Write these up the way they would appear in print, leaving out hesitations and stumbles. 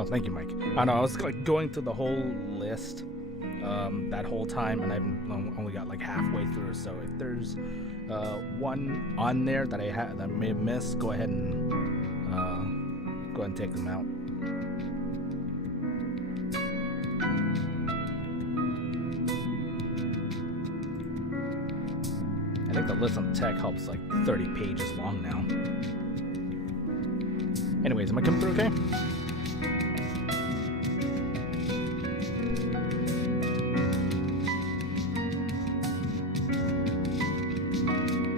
Oh, thank you, Mike. I know I was like going through the whole list that whole time, and I've only got like halfway through. So if there's one on there that that I may have missed, go ahead and take them out. I think the list on tech helps like 30 pages long now. Anyways, am I coming through okay?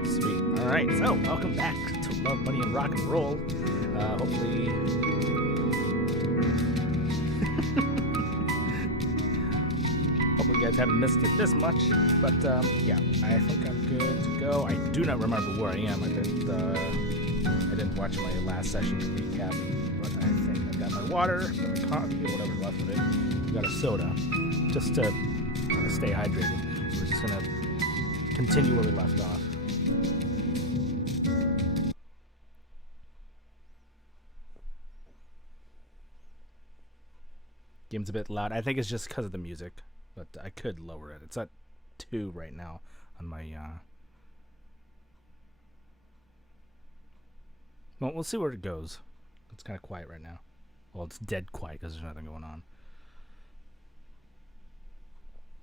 Sweet. Alright, so welcome back to Love, Money, and Rock and Roll. Hopefully you guys haven't missed it this much, but yeah, I think I'm good to go. I do not remember where I am. I didn't watch my last session to recap, but I think I've got my water, got my coffee, or whatever's left of it. I've got a soda, just to stay hydrated. We're just gonna continue where we left off. Game's a bit loud. I think it's just because of the music. But I could lower it. It's at 2 right now on my... Well, we'll see where it goes. It's kind of quiet right now. Well, it's dead quiet because there's nothing going on.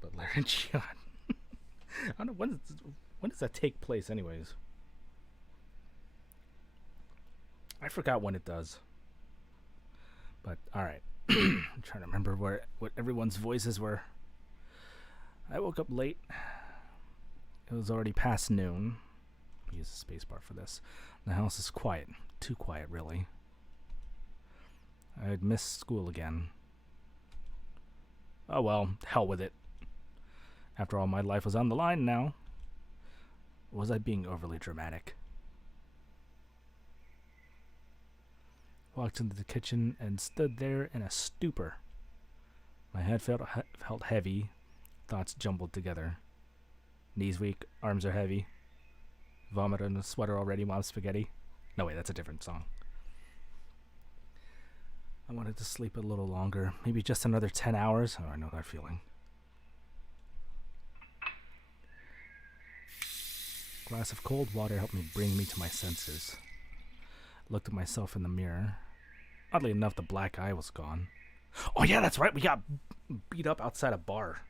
But Laryngeon... I don't know, when does that take place anyways? I forgot when it does. But, alright. I'm trying to remember what everyone's voices were. I woke up late. It was already past noon. Use the spacebar for this. The house is quiet. Too quiet, really. I'd missed school again. Oh well, hell with it. After all, my life was on the line now. Was I being overly dramatic? Walked into the kitchen and stood there in a stupor. My head felt heavy. Thoughts jumbled together. Knees weak, arms are heavy. Vomit in a sweater already, mom's spaghetti. No, wait, that's a different song. I wanted to sleep a little longer, maybe just another 10 hours. Oh, I know that feeling. A glass of cold water helped me bring me to my senses. Looked at myself in the mirror. Oddly enough, the black eye was gone. Oh yeah, that's right, we got beat up outside a bar.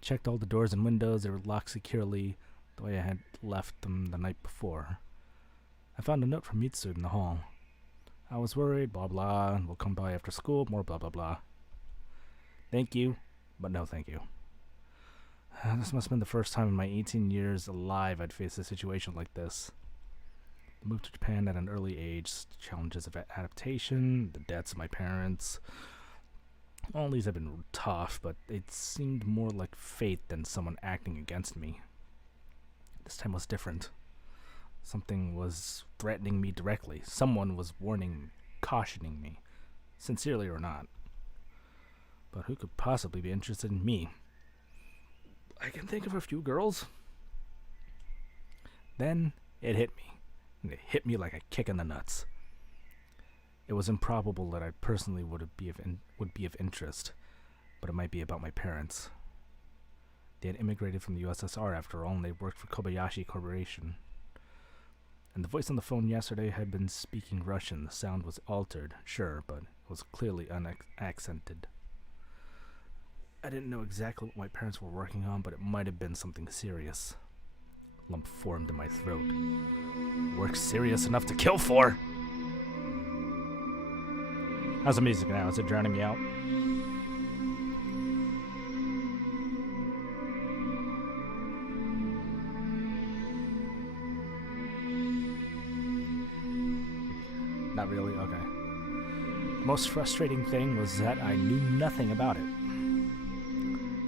Checked all the doors and windows. They were locked securely the way I had left them the night before. I found a note from Mitsu in the hall. I was worried, blah blah, and we'll come by after school, more blah blah blah. Thank you, but no thank you. This must have been the first time in my 18 years alive I'd faced a situation like this. I moved to Japan at an early age, challenges of adaptation, the deaths of my parents. All these have been tough, but it seemed more like fate than someone acting against me. This time was different. Something was threatening me directly. Someone was warning, cautioning me, sincerely or not. But who could possibly be interested in me? I can think of a few girls. Then it hit me. And it hit me like a kick in the nuts. It was improbable that I personally would be of interest, but it might be about my parents. They had immigrated from the USSR after all, and they worked for Kobayashi Corporation. And the voice on the phone yesterday had been speaking Russian. The sound was altered, sure, but it was clearly unaccented. I didn't know exactly what my parents were working on, but it might have been something serious. A lump formed in my throat. Work serious enough to kill for! How's the music now? Is it drowning me out? Not really? Okay. The most frustrating thing was that I knew nothing about it.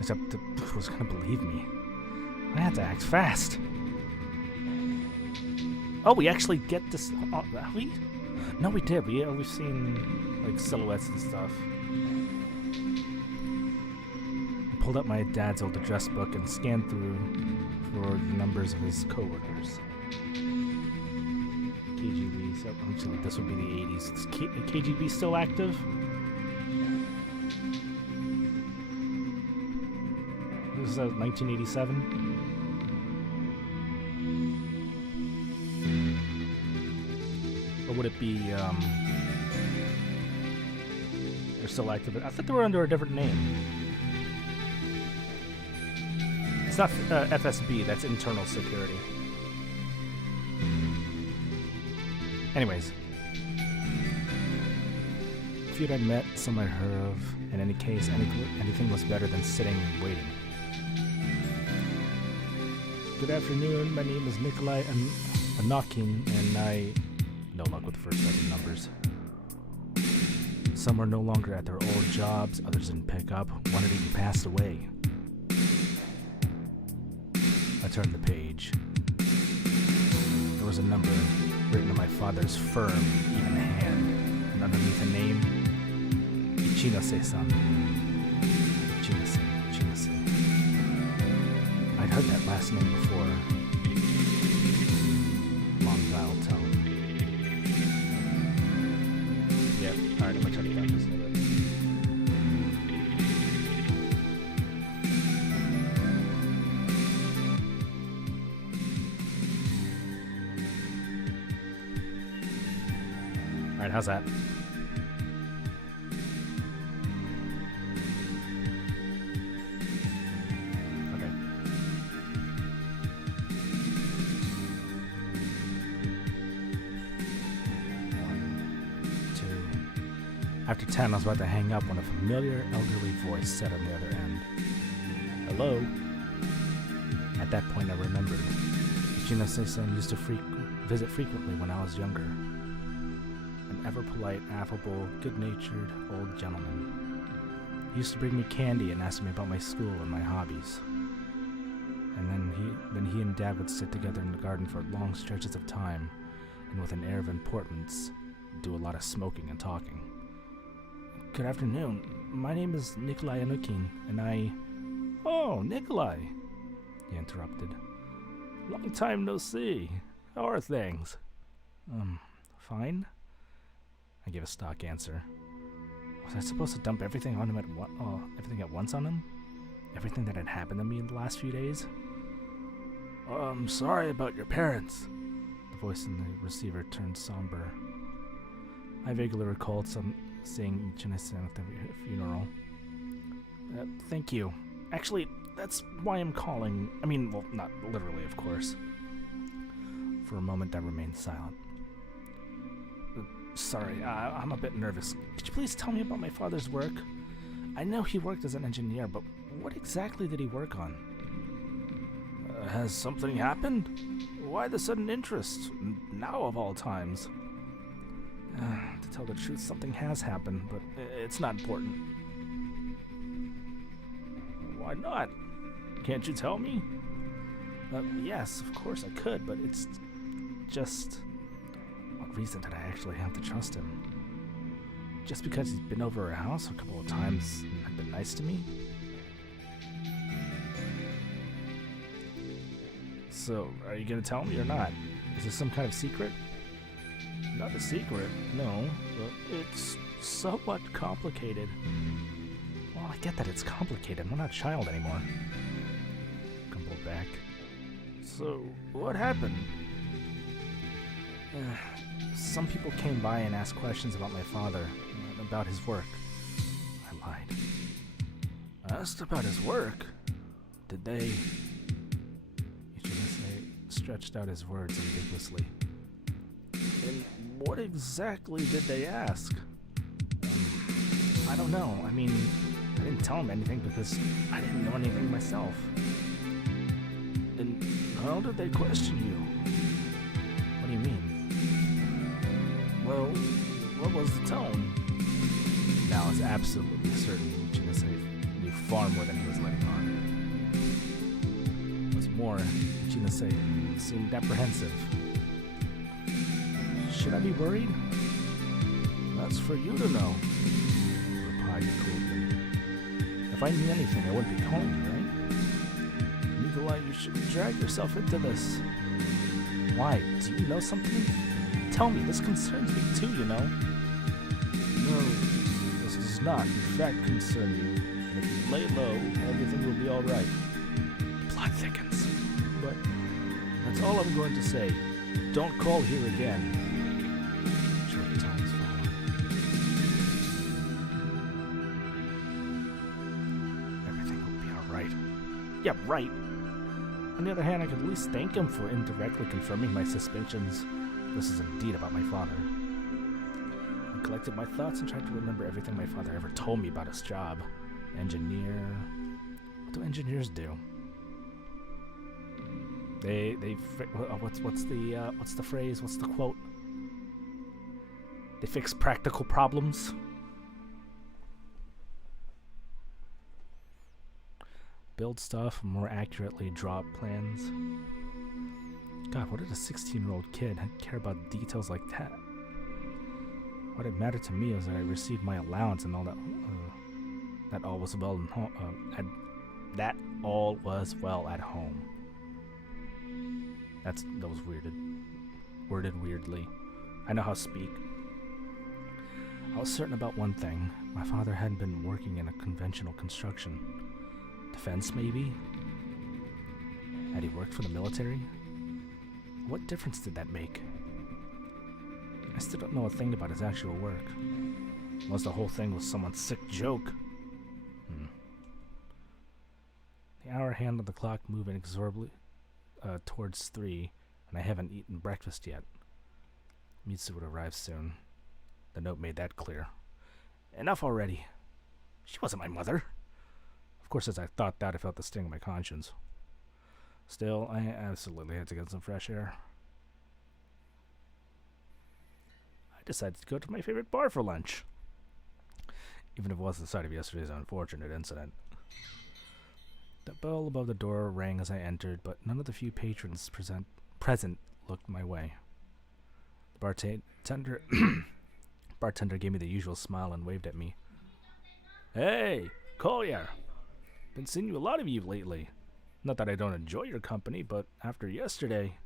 Except that who was going to believe me. I had to act fast. Oh, we actually get this... we? No, we did. We've seen... like silhouettes and stuff. I pulled up my dad's old address book and scanned through for the numbers of his co-workers. KGB So actually, this would be the 80s. Is KGB still active? This is 1987. Or would it be, they're still active? I thought they were under a different name. It's not FSB, that's internal security. Anyways. If you'd had met someone I'd heard of, in any case, anything was better than sitting and waiting. Good afternoon, my name is Nikolai Anokin, and I... No luck with the first 7 numbers. Some are no longer at their old jobs, others didn't pick up, one had even passed away. I turned the page. There was a number written in my father's firm, even a hand, and underneath a name, Ichinose-san. Ichinose. I'd heard that last name before. Long vowel tone. Yep, alright, I'm gonna try to practice a little bit. Alright, how's that? Okay. 1, 2. After 10, I was about to hang up when a familiar elderly voice said on the other end, "Hello?" At that point, I remembered. Ichinose-san used to visit frequently when I was younger. An ever-polite, affable, good-natured old gentleman. He used to bring me candy and ask me about my school and my hobbies. And then he and Dad would sit together in the garden for long stretches of time, and with an air of importance, do a lot of smoking and talking. Good afternoon. My name is Nikolai Anokin, and I... Oh, Nikolai, he interrupted. Long time no see. How are things? Fine? I gave a stock answer. Was I supposed to dump everything on him everything at once on him? Everything that had happened to me in the last few days? I'm sorry about your parents. The voice in the receiver turned somber. I vaguely recalled seeing Ichinose-san at the funeral. Thank you. Actually, that's why I'm calling. I mean, well, not literally, of course. For a moment, I remained silent. Sorry, I'm a bit nervous. Could you please tell me about my father's work? I know he worked as an engineer, but what exactly did he work on? Has something happened? Why the sudden interest? Now of all times. To tell the truth, something has happened, but it's not important. Why not? Can't you tell me? Yes, of course I could, but it's just... What reason did I actually have to trust him? Just because he's been over our house a couple of times and been nice to me? So, are you gonna tell me or not? Is this some kind of secret? Not a secret, no, but it's somewhat complicated. Well, I get that it's complicated. I'm not a child anymore. Grumbled back. So, what happened? Some people came by and asked questions about my father, about his work. I lied. Asked about his work? Did they... Ichinose stretched out his words ambiguously. And what exactly did they ask? I don't know. I mean, I didn't tell him anything because I didn't know anything myself. And how did they question you? What do you mean? Well, what was the tone? Now it's absolutely certain Ichinose knew far more than he was letting on. What's more, Ichinose seemed apprehensive. Should I be worried? That's for you to know, replied coolly. If I knew anything, I wouldn't be calling you, right? Nikolai, you shouldn't drag yourself into this. Why? Do you know something? tell me. This concerns me too, you know. No, this does not, in fact, concern you. And if you lay low, everything will be alright. The plot thickens. But that's all I'm going to say. Don't call here again. Short times follow. Everything will be alright. Yeah, right. On the other hand, I could at least thank him for indirectly confirming my suspicions. This is indeed about my father. I collected my thoughts and tried to remember everything my father ever told me about his job. Engineer. What do engineers do? What's the phrase? What's the quote? They fix practical problems. Build stuff, more accurately draw up plans. God, what did a 16-year-old kid care about details like that? What had mattered to me was that I received my allowance and all that. That all was well that all was well at home. That was worded weirdly. I know how to speak. I was certain about one thing. My father hadn't been working in a conventional construction. Defense, maybe? Had he worked for the military? What difference did that make? I still don't know a thing about his actual work. Unless the whole thing was someone's sick joke. The hour hand on the clock moved inexorably towards 3, and I haven't eaten breakfast yet. Mitsu would arrive soon. The note made that clear. Enough already. She wasn't my mother. Of course, as I thought that, I felt the sting in my conscience. Still, I absolutely had to get some fresh air. I decided to go to my favorite bar for lunch. Even if it was the site of yesterday's unfortunate incident. The bell above the door rang as I entered, but none of the few patrons present looked my way. The bartender gave me the usual smile and waved at me. Hey, Collier! Been seeing a lot of you lately. Not that I don't enjoy your company, but after yesterday...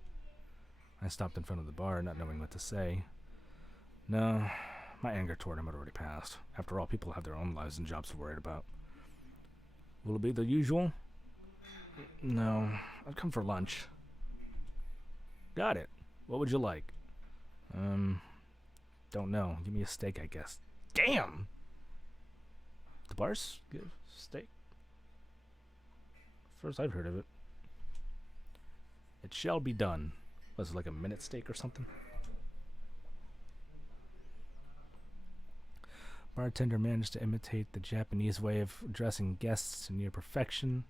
I stopped in front of the bar, not knowing what to say. No, my anger toward him had already passed. After all, people have their own lives and jobs to worry about. Will it be the usual? No, I'd come for lunch. Got it. What would you like? Don't know. Give me a steak, I guess. Damn! The bars give steak? First I've heard of it. It shall be done. Was it like a minute steak or something? Bartender managed to imitate the Japanese way of addressing guests to near perfection,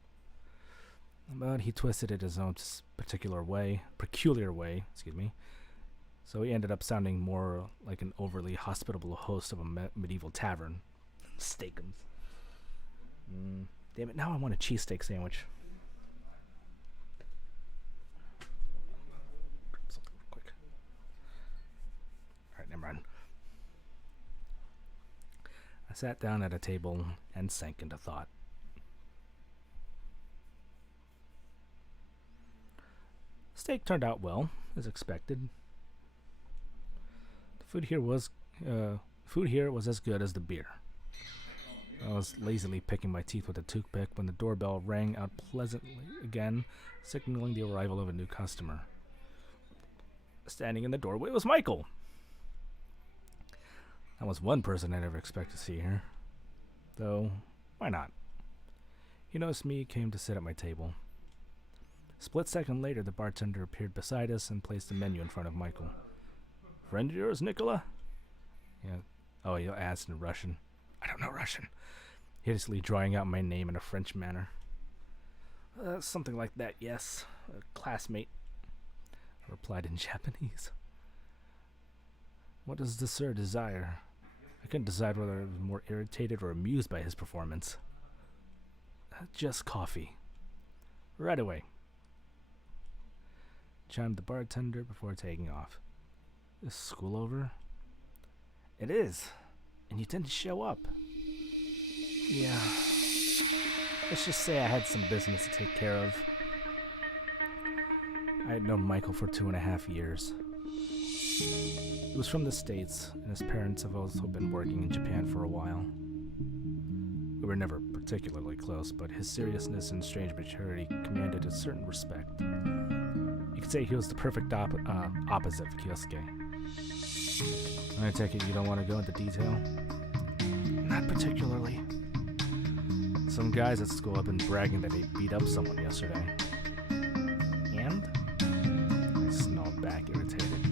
but he twisted it his own peculiar way, so he ended up sounding more like an overly hospitable host of a medieval tavern. Steakums. Damn it, now I want a cheesesteak sandwich. Something quick. Alright, never mind. I sat down at a table and sank into thought. Steak turned out well, as expected. The food here was as good as the beer. I was lazily picking my teeth with a toothpick when the doorbell rang out pleasantly again, signaling the arrival of a new customer. Standing in the doorway was Michael. That was one person I never expected to see here. Though, why not? He noticed me, came to sit at my table. A split second later, the bartender appeared beside us and placed a menu in front of Michael. Friend of yours, Nicola? Yeah. Oh, he asked in Russian. I don't know Russian. Hideously drawing out my name in a French manner. Something like that, yes. A classmate. I replied in Japanese. What does the sir desire? I couldn't decide whether I was more irritated or amused by his performance. Just coffee. Right away. Chimed the bartender before taking off. Is school over? It is. And you didn't show up. Yeah. Let's just say I had some business to take care of. I had known Michael for 2.5 years. He was from the States, and his parents have also been working in Japan for a while. We were never particularly close, but his seriousness and strange maturity commanded a certain respect. You could say he was the perfect opposite of Kyosuke. I take it you don't want to go into detail? Not particularly. Some guys at school have been bragging that they beat up someone yesterday. And? I snarled back, irritated.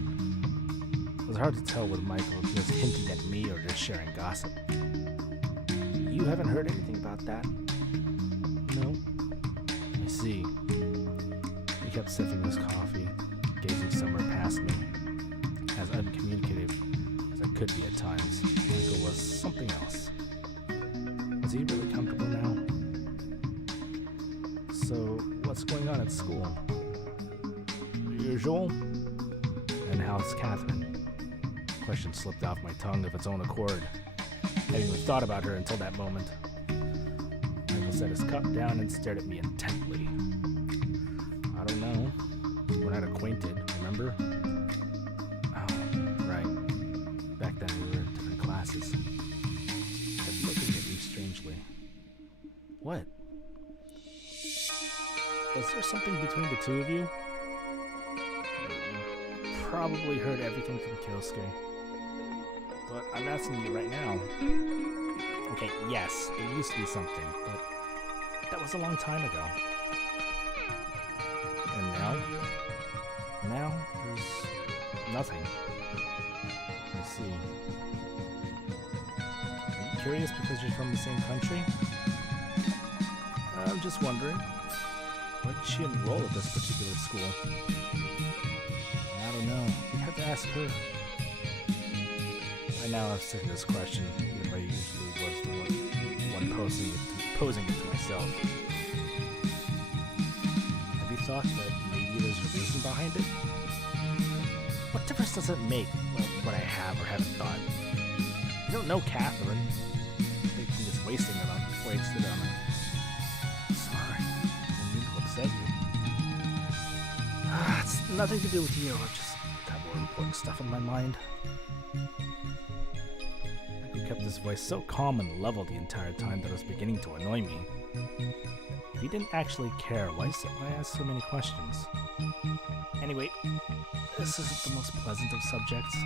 It was hard to tell whether Michael was hinting at me or just sharing gossip. You haven't heard anything about that? No. I see. He kept sipping his coffee, gazing somewhere past me. As uncommunicative as I could be at times, Michael was something else. Was he really comfortable now? So, what's going on at school? The usual? And how's Catherine? The question slipped off my tongue of its own accord. I hadn't even thought about her until that moment. Michael set his cup down and stared at me intently. I don't know. We're not acquainted, remember? Oh, right. Back then we were in different classes. He kept looking at me strangely. What? Was there something between the two of you? You probably heard everything from Kyosuke. But I'm asking you right now. Okay, yes, there used to be something, but that was a long time ago. And now? Now, there's nothing. I see. Are you curious because you're from the same country? I'm just wondering. Why did she enroll at this particular school? I don't know. You have to ask her. By now I've sick of this question, even if I usually was the one posing it to myself. Have you thought that maybe there's a reason behind it? What difference does it make what I have or haven't thought? You don't know Catherine. They can just wasted it on her. Sorry, I didn't mean to upset you. It's nothing to do with you. I just got more important stuff in my mind. Kept his voice so calm and level the entire time that it was beginning to annoy me. If he didn't actually care, why ask so many questions? Anyway, this isn't the most pleasant of subjects.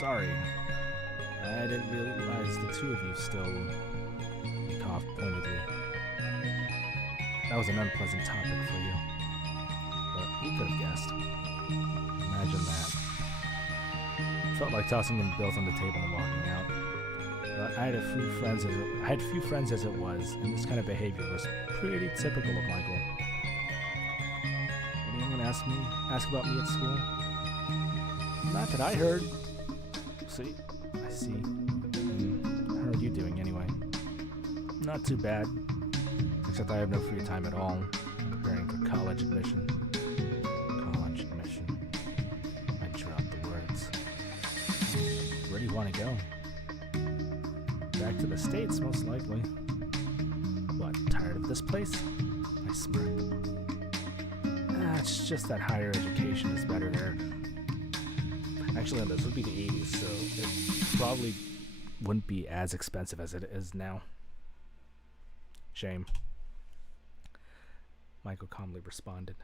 Sorry. I didn't realize the two of you still... He coughed pointedly. That was an unpleasant topic for you. But you could have guessed. Imagine that. Felt like tossing them bills on the table and walking out. But I had few friends as it was, and this kind of behavior was pretty typical of Michael. Did anyone ask about me at school? Not that I heard. See? I see. How are you doing anyway? Not too bad. Except I have no free time at all. Preparing for college admission. I dropped the words. Where do you want to go? Back to the States, most likely. What, tired of this place? I smirked. It's just that higher education is better there. Actually, this would be the 80s, so it probably wouldn't be as expensive as it is now. Shame. Michael calmly responded.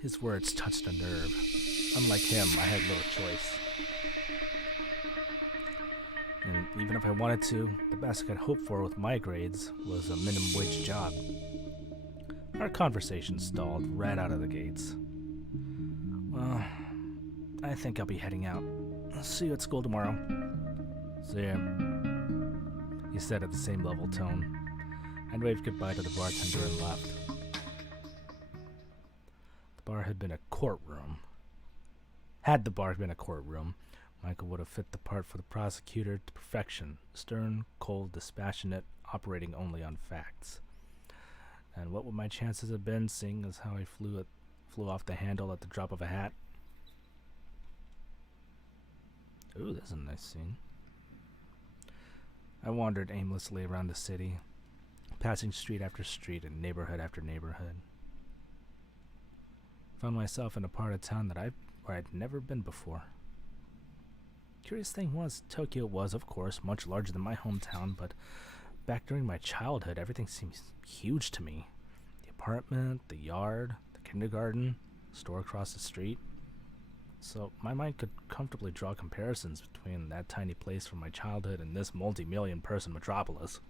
His words touched a nerve. Unlike him, I had little choice. And even if I wanted to, the best I could hope for with my grades was a minimum wage job. Our conversation stalled right out of the gates. Well, I think I'll be heading out. I'll see you at school tomorrow. See ya. He said at the same level tone, and waved goodbye to the bartender and left. The bar had been a courtroom. Had the bar been a courtroom, Michael would have fit the part for the prosecutor to perfection. Stern, cold, dispassionate, operating only on facts. And what would my chances have been, seeing as how I flew off the handle at the drop of a hat? Ooh, that's a nice scene. I wandered aimlessly around the city, passing street after street and neighborhood after neighborhood. Found myself in a part of town where I'd never been before. Curious thing was, Tokyo was, of course, much larger than my hometown, but back during my childhood, everything seems huge to me. The apartment, the yard, the kindergarten, store across the street. So my mind could comfortably draw comparisons between that tiny place from my childhood and this multi-million person metropolis.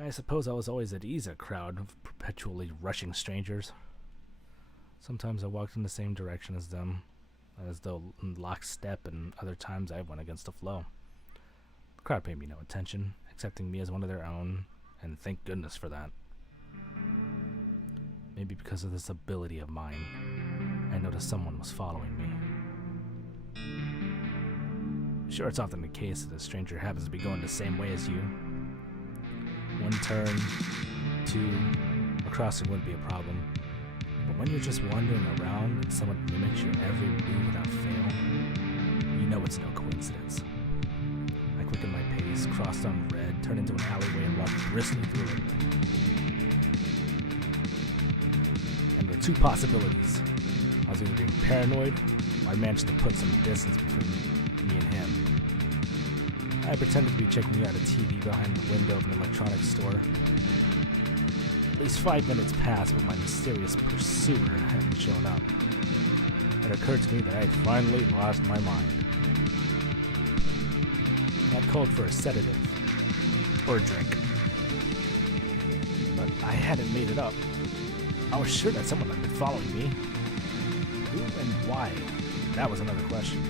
I suppose I was always at ease in a crowd of perpetually rushing strangers. Sometimes I walked in the same direction as them, as though in lockstep, and other times I went against the flow. The crowd paid me no attention, accepting me as one of their own, and thank goodness for that. Maybe because of this ability of mine, I noticed someone was following me. Sure, it's often the case that a stranger happens to be going the same way as you. One turn, two, a crossing wouldn't be a problem. But when you're just wandering around and someone mimics your every move without fail, you know it's no coincidence. I quickened my pace, crossed on red, turned into an alleyway and walked briskly through it. And there were two possibilities. I was either being paranoid, or I managed to put some distance between me and him. I pretended to be checking out a TV behind the window of an electronics store. At least 5 minutes passed, but my mysterious pursuer hadn't shown up. It occurred to me that I had finally lost my mind. I'd called for a sedative, or a drink. But I hadn't made it up. I was sure that someone had been following me. Who and why? That was another question.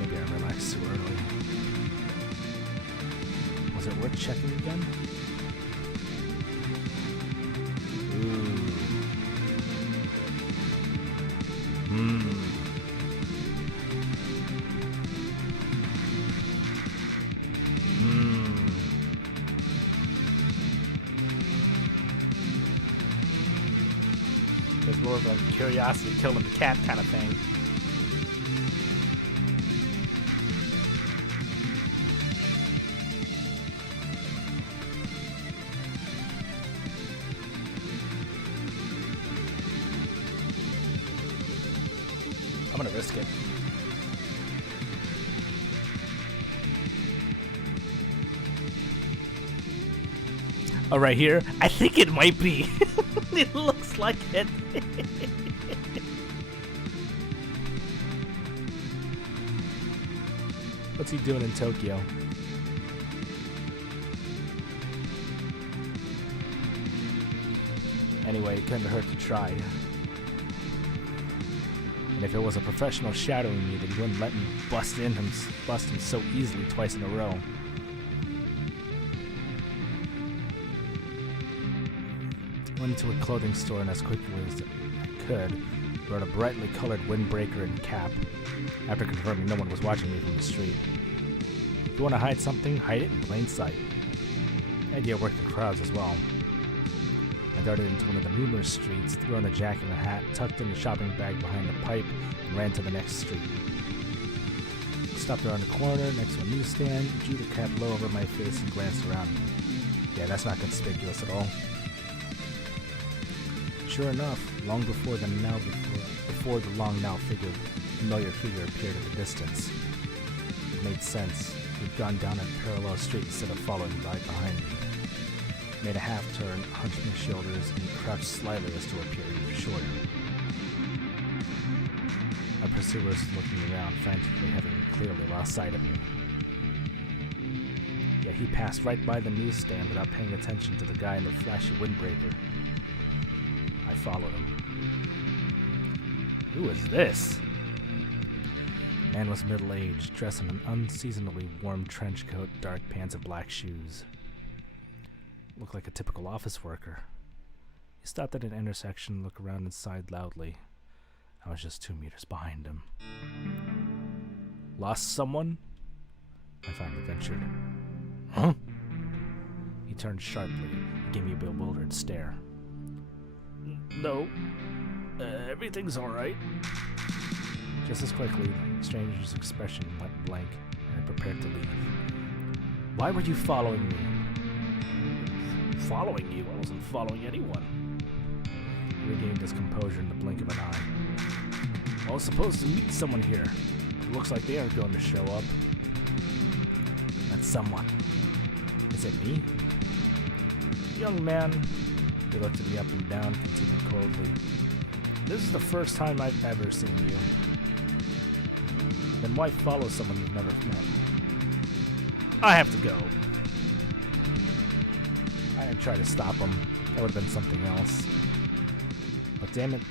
Maybe I relaxed too early. Was it worth checking again? There's more of a curiosity killing the cat kind of thing. I'm gonna risk it. Oh, right here? I think it might be. It looks like it. What's he doing in Tokyo? Anyway, it couldn't hurt to try. And if it was a professional shadowing me, then he wouldn't let me bust him so easily twice in a row. Went into a clothing store and as quickly as I could, brought a brightly colored windbreaker and cap, after confirming no one was watching me from the street. If you want to hide something, hide it in plain sight. The idea worked in crowds as well. I darted into one of the numerous streets, threw on a jacket and a hat, tucked in a shopping bag behind a pipe, and ran to the next street. Stopped around the corner next to a newsstand, drew the cap low over my face and glanced around me. Yeah, that's not conspicuous at all. Sure enough, long before the long now familiar figure appeared in the distance. It made sense. He'd gone down a parallel street instead of following right behind me. Made a half turn, hunched my shoulders, and crouched slightly as to appear even shorter. My pursuer was looking around frantically, having clearly lost sight of me. Yet he passed right by the newsstand without paying attention to the guy in the flashy windbreaker. I followed him. Who is this? The man was middle-aged, dressed in an unseasonably warm trench coat, dark pants, and black shoes. Looked like a typical office worker. He stopped at an intersection, looked around and sighed loudly. I was just 2 meters behind him. Lost someone? I finally ventured. Huh? He turned sharply and gave me a bewildered stare. No. Everything's alright. Just as quickly, the stranger's expression went blank, and I prepared to leave. Why were you following me? following you? I wasn't following anyone. He regained his composure in the blink of an eye. I was supposed to meet someone here. It looks like they aren't going to show up. That's someone. Is it me? Young man. He looked at me up and down, continued coldly. This is the first time I've ever seen you. Then why follow someone you've never met? I have to go. I didn't try to stop him. That would have been something else. But damn it,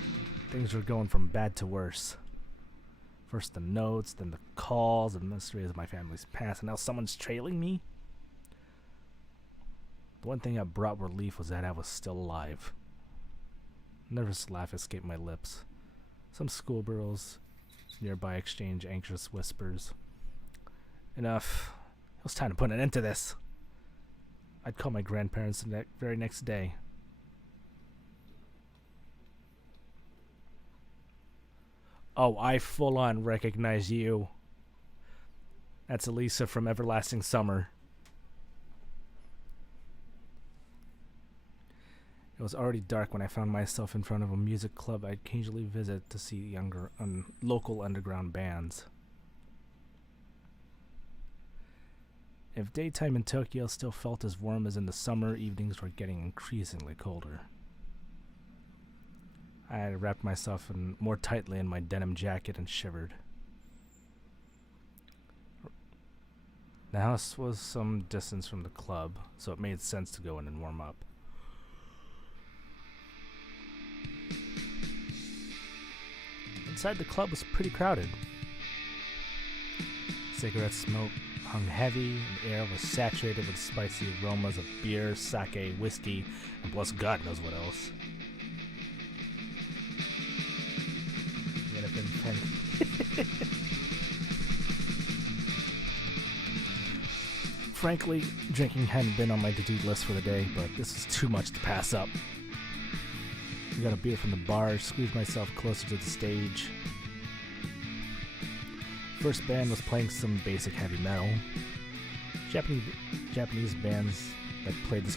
things were going from bad to worse. First the notes, then the calls, and mysteries of my family's past, and now someone's trailing me? The one thing that brought relief was that I was still alive. A nervous laugh escaped my lips. Some schoolgirls nearby exchanged anxious whispers. Enough. It was time to put an end to this. I'd call my grandparents the very next day. Oh, I full on recognize you. That's Elisa from Everlasting Summer. It was already dark when I found myself in front of a music club I'd occasionally visit to see younger, local underground bands. If daytime in Tokyo still felt as warm as in the summer, evenings were getting increasingly colder. I had wrapped myself more tightly in my denim jacket and shivered. The house was some distance from the club, so it made sense to go in and warm up. Inside the club was pretty crowded. Cigarette smoke hung heavy, and the air was saturated with spicy aromas of beer, sake, whiskey, and plus God knows what else. Frankly, drinking hadn't been on my to-do list for the day, but this is too much to pass up. I got a beer from the bar, squeezed myself closer to the stage. First band was playing some basic heavy metal. Japanese bands that played this